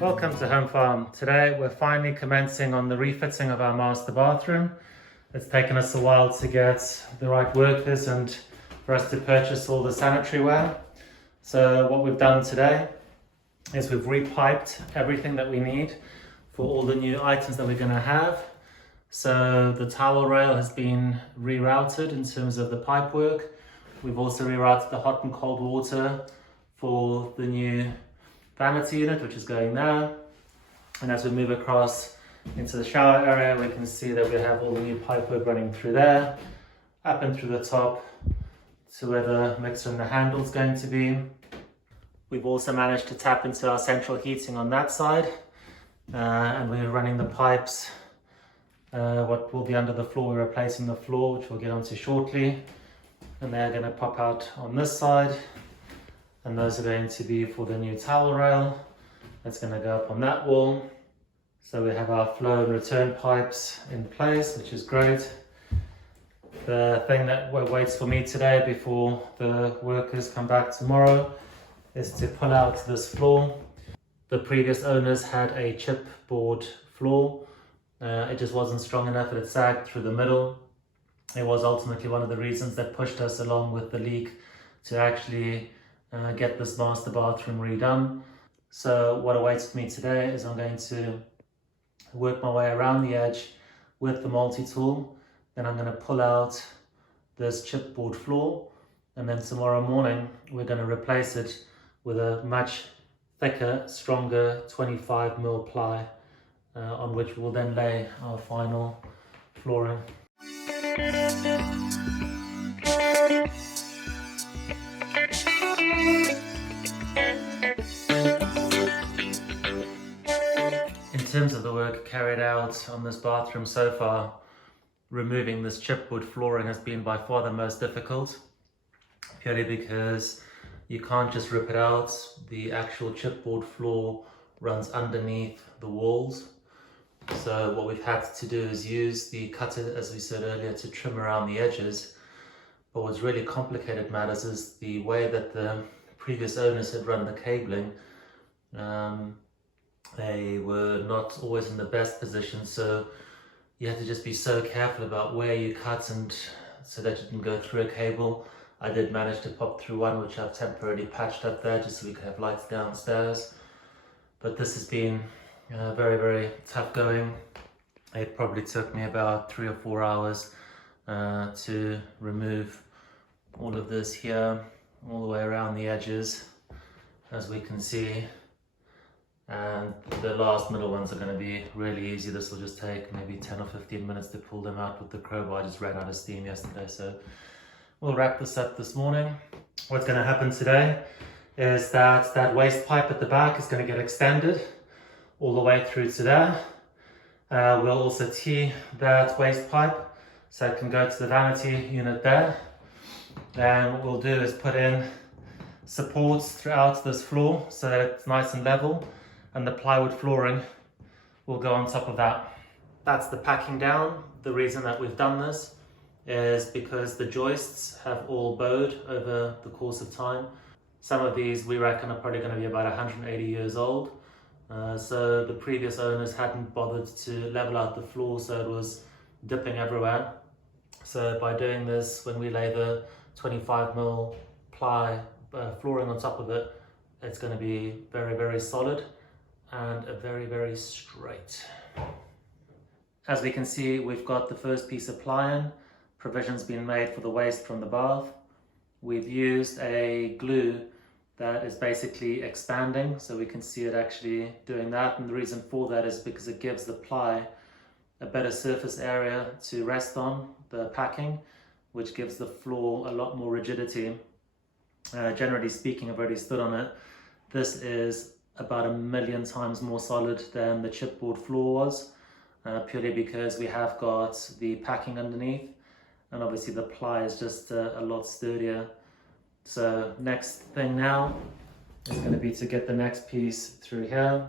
Welcome to Home Farm. Today we're finally commencing on the refitting of our master bathroom. It's taken us a while to get the right workers and for us to purchase all the sanitary ware. So what we've done today is we've repiped everything that we need for all the new items that we're going to have. So the towel rail has been rerouted in terms of the pipe work. We've also rerouted the hot and cold water for the new vanity unit, which is going there. And as we move across into the shower area, we can see that we have all the new pipework running through there, up and through the top to where the mixer and the handle is going to be. We've also managed to tap into our central heating on that side, and we're running the pipes. What will be under the floor, we're replacing the floor, which we'll get onto shortly. And they're going to pop out on this side. And those are going to be for the new towel rail. That's going to go up on that wall. So we have our flow and return pipes in place, which is great. The thing that waits for me today before the workers come back tomorrow is to pull out this floor. The previous owners had a chipboard floor. It just wasn't strong enough and it sagged through the middle. It was ultimately one of the reasons that pushed us along with the leak to actually get this master bathroom redone. So what awaits me today is I'm going to work my way around the edge with the multi-tool. Then I'm going to pull out this chipboard floor, and then tomorrow morning we're going to replace it with a much thicker, stronger 25mm ply on which we'll then lay our final flooring. In terms of the work carried out on this bathroom so far, removing this chipboard flooring has been by far the most difficult, purely because you can't just rip it out. The actual chipboard floor runs underneath the walls. So what we've had to do is use the cutter, as we said earlier, to trim around the edges. But what's really complicated matters is the way that the previous owners had run the cabling. They were not always in the best position, so you had to just be so careful about where you cut and so that you didn't go through a cable. I did manage to pop through one, which I've temporarily patched up there just so we could have lights downstairs. But this has been very, very tough going. It probably took me about 3 or 4 hours to remove all of this here, all the way around the edges, as we can see. And the last middle ones are going to be really easy. This will just take maybe 10 or 15 minutes to pull them out with the crowbar. I just ran out of steam yesterday, so we'll wrap this up this morning. What's going to happen today is that waste pipe at the back is going to get extended all the way through to there. We'll also tee that waste pipe so it can go to the vanity unit there. And what we'll do is put in supports throughout this floor so that it's nice and level, and the plywood flooring will go on top of that. That's the packing down. The reason that we've done this is because the joists have all bowed over the course of time. Some of these we reckon are probably going to be about 180 years old. So the previous owners hadn't bothered to level out the floor, so it was dipping everywhere. So by doing this, when we lay the 25mm ply flooring on top of it, it's going to be very, very solid and very, very straight. As we can see, we've got the first piece of ply in. Provision's been made for the waste from the bath. We've used a glue that is basically expanding, so we can see it actually doing that. And the reason for that is because it gives the ply a better surface area to rest on the packing, which gives the floor a lot more rigidity. Generally speaking, I've already stood on it. This is about 1,000,000 times more solid than the chipboard floor was, purely because we have got the packing underneath, and obviously the ply is just a lot sturdier. So next thing now is going to be to get the next piece through here.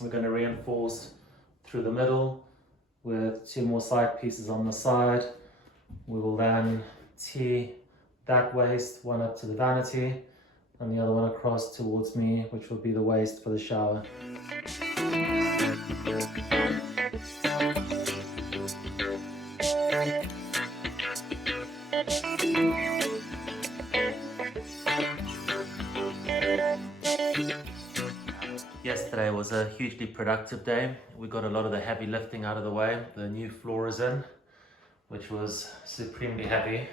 We're going to reinforce through the middle with 2 more side pieces on the side. We will then tee that waste, one up to the vanity, and the other one across towards me, which will be the waste for the shower. Yesterday was a hugely productive day. We got a lot of the heavy lifting out of the way. The new floor is in, which was supremely heavy,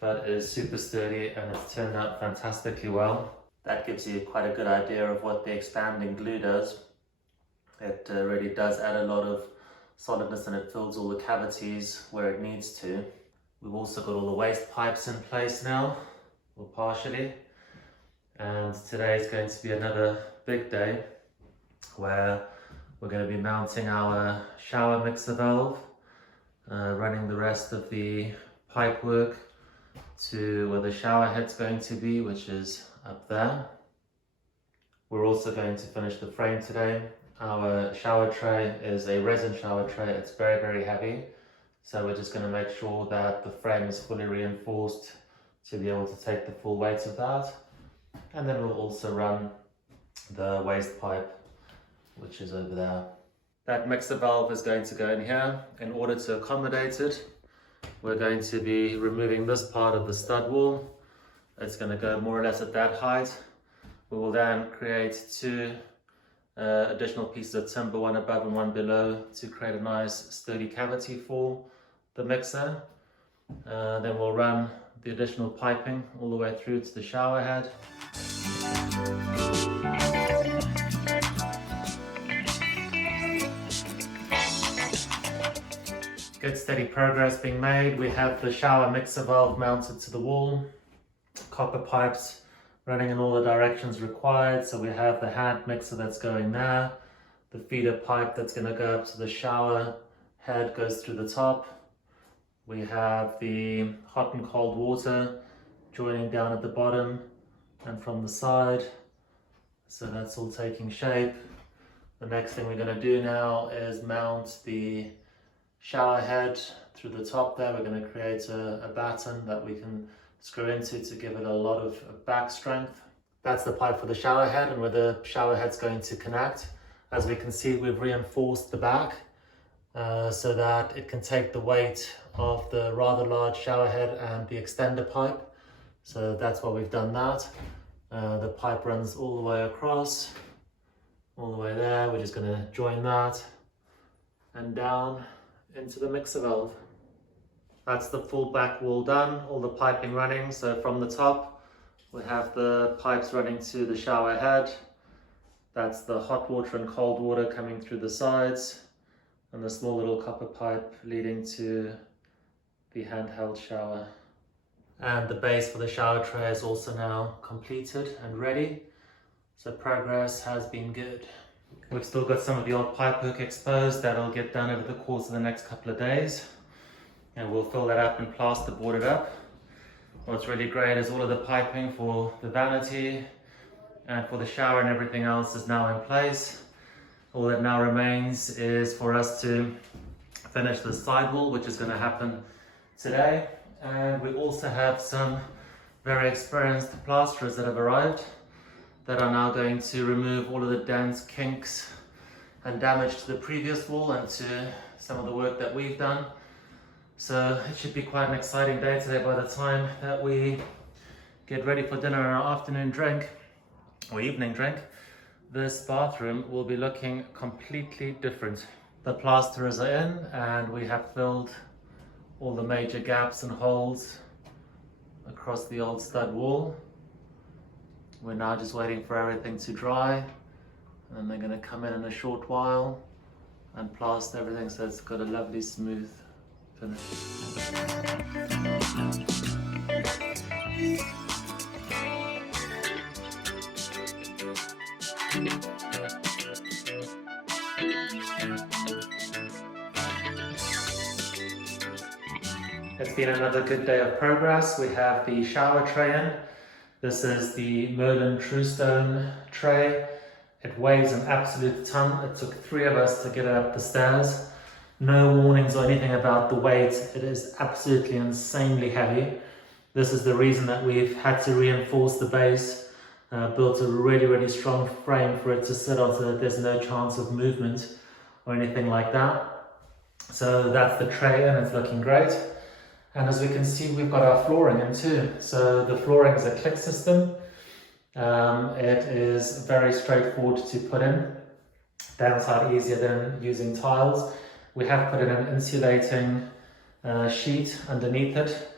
but it is super sturdy and it's turned out fantastically well. That gives you quite a good idea of what the expanding glue does. It really does add a lot of solidness and it fills all the cavities where it needs to. We've also got all the waste pipes in place now, or partially. And today is going to be another big day where we're going to be mounting our shower mixer valve, running the rest of the pipe work to where the shower head's going to be, which is up there. We're also going to finish the frame today. Our shower tray is a resin shower tray. It's very, very heavy. So we're just going to make sure that the frame is fully reinforced to be able to take the full weight of that. And then we'll also run the waste pipe, which is over there. That mixer valve is going to go in here. In order to accommodate it, we're going to be removing this part of the stud wall. It's going to go more or less at that height. We will then create two additional pieces of timber, one above and one below, to create a nice sturdy cavity for the mixer. Then we'll run the additional piping all the way through to the shower head. Good steady progress being made. We have the shower mixer valve mounted to the wall, copper pipes running in all the directions required. So we have the hand mixer that's going there, the feeder pipe that's going to go up to the shower head goes through the top. We have the hot and cold water joining down at the bottom and from the side. So that's all taking shape. The next thing we're going to do now is mount the shower head through the top there. We're going to create a batten that we can screw into to give it a lot of back strength. That's the pipe for the shower head and where the shower head's going to connect. As we can see, we've reinforced the back so that it can take the weight of the rather large shower head and the extender pipe. So that's why we've done that. The pipe runs all the way across, all the way there. We're just going to join that and down into the mixer valve. That's the full back wall done, all the piping running. So from the top, we have the pipes running to the shower head. That's the hot water and cold water coming through the sides, and the small little copper pipe leading to the handheld shower. And the base for the shower tray is also now completed and ready. So progress has been good. We've still got some of the old pipe work exposed. That'll get done over the course of the next couple of days. And we'll fill that up and plasterboard it up. What's really great is all of the piping for the vanity and for the shower and everything else is now in place. All that now remains is for us to finish the sidewall, which is going to happen today. And we also have some very experienced plasterers that have arrived that are now going to remove all of the dents, kinks and damage to the previous wall and to some of the work that we've done. So it should be quite an exciting day today by the time that we get ready for dinner and our afternoon drink or evening drink. This bathroom will be looking completely different. The plasterers are in and we have filled all the major gaps and holes across the old stud wall. We're now just waiting for everything to dry, and then they're going to come in a short while and plaster everything so it's got a lovely smooth finish. It's been another good day of progress. We have the shower tray in. This is the Merlin Truestone tray. It weighs an absolute ton. It took 3 of us to get it up the stairs. No warnings or anything about the weight. It is absolutely insanely heavy. This is the reason that we've had to reinforce the base, built a really strong frame for it to sit on so that there's no chance of movement or anything like that. So that's the tray in, it's looking great. And as we can see, we've got our flooring in too. So the flooring is a click system. It is very straightforward to put in. Downside easier than using tiles. We have put in an insulating sheet underneath it.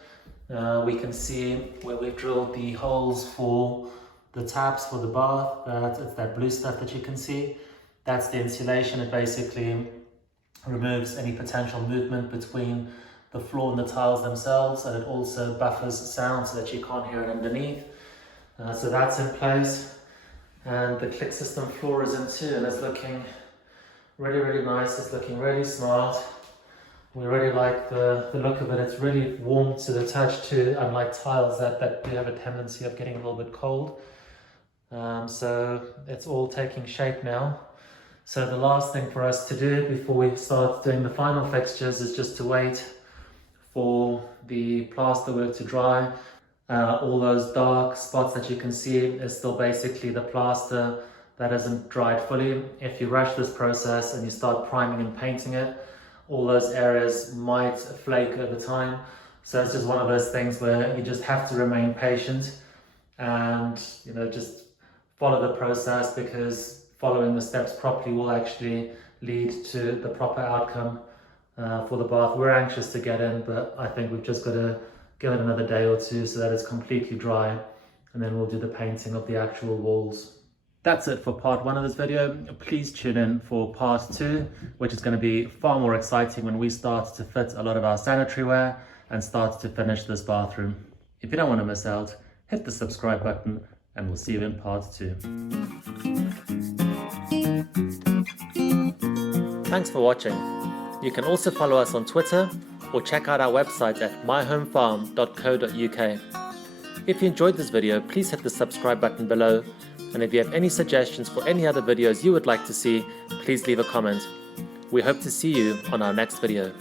We can see where we've drilled the holes for the taps for the bath. It's that blue stuff that you can see. That's the insulation. It basically removes any potential movement between the floor and the tiles themselves, and it also buffers sound so that you can't hear it underneath. So that's in place, and the click system floor is in too, and it's looking really nice. It's looking really smart. We really like the look of it. It's really warm to the touch too, unlike tiles that do have a tendency of getting a little bit cold. So it's all taking shape now. So the last thing for us to do before we start doing the final fixtures is just to wait for the plaster work to dry. All those dark spots that you can see is still basically the plaster that isn't dried fully. If you rush this process and you start priming and painting it, all those areas might flake over time. So it's just one of those things where you just have to remain patient and just follow the process, because following the steps properly will actually lead to the proper outcome for the bath. We're anxious to get in, but I think we've just got to give it another day or two so that it's completely dry, and then we'll do the painting of the actual walls. That's it for part 1 of this video. Please tune in for part 2, which is going to be far more exciting when we start to fit a lot of our sanitary ware and start to finish this bathroom. If you don't want to miss out, hit the subscribe button, and we'll see you in part 2. Thanks for watching. You can also follow us on Twitter or check out our website at myhomefarm.co.uk. If you enjoyed this video, please hit the subscribe button below, and if you have any suggestions for any other videos you would like to see, please leave a comment. We hope to see you on our next video.